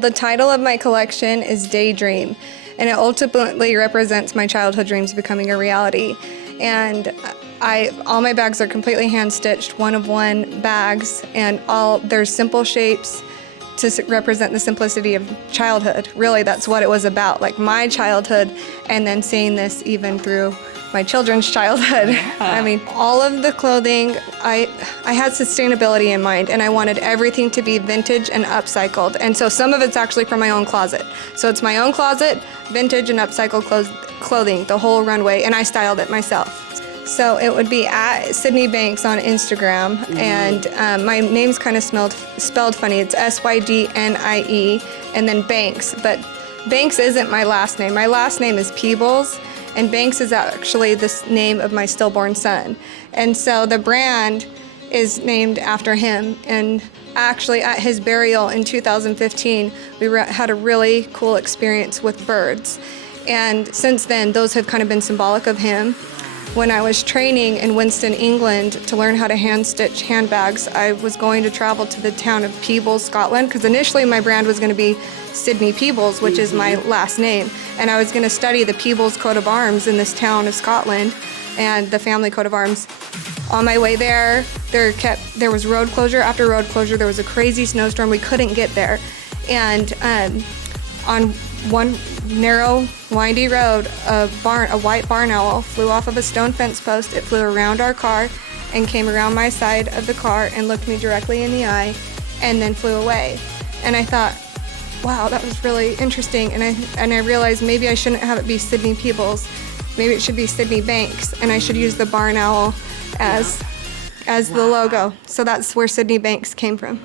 The title of my collection is Daydream, and it ultimately represents my childhood dreams becoming a reality. And all my bags are completely hand-stitched, one-of-one bags, and there's simple shapes to represent the simplicity of childhood. Really, that's what it was about, like my childhood, and then seeing this even through my children's childhood. Yeah. I mean, all of the clothing, I had sustainability in mind, and I wanted everything to be vintage and upcycled. And so some of it's actually from my own closet. So it's my own closet, vintage and upcycled clothing, the whole runway, and I styled it myself. So it would be at Sydnie Banks on Instagram, and my name's kind of spelled funny. It's Sydnie, and then Banks, but Banks isn't my last name. My last name is Peebles, and Banks is actually the name of my stillborn son. And so the brand is named after him. And actually at his burial in 2015, we had a really cool experience with birds. And since then, those have kind of been symbolic of him. When I was training in Winston, England to learn how to hand-stitch handbags, I was going to travel to the town of Peebles, Scotland, because initially my brand was going to be Sydnie Peebles, which is my last name, and I was going to study the Peebles coat of arms in this town of Scotland and the family coat of arms. On my way there, there was road closure after road closure. There was a crazy snowstorm. We couldn't get there, and on one narrow, windy road, a white barn owl flew off of a stone fence post. It flew around our car and came around my side of the car and looked me directly in the eye and then flew away. And I thought, wow, that was really interesting. And I realized maybe I shouldn't have it be Sydnie Peebles. Maybe it should be Sydnie Banks, and I should use the barn owl as the logo. So that's where Sydnie Banks came from.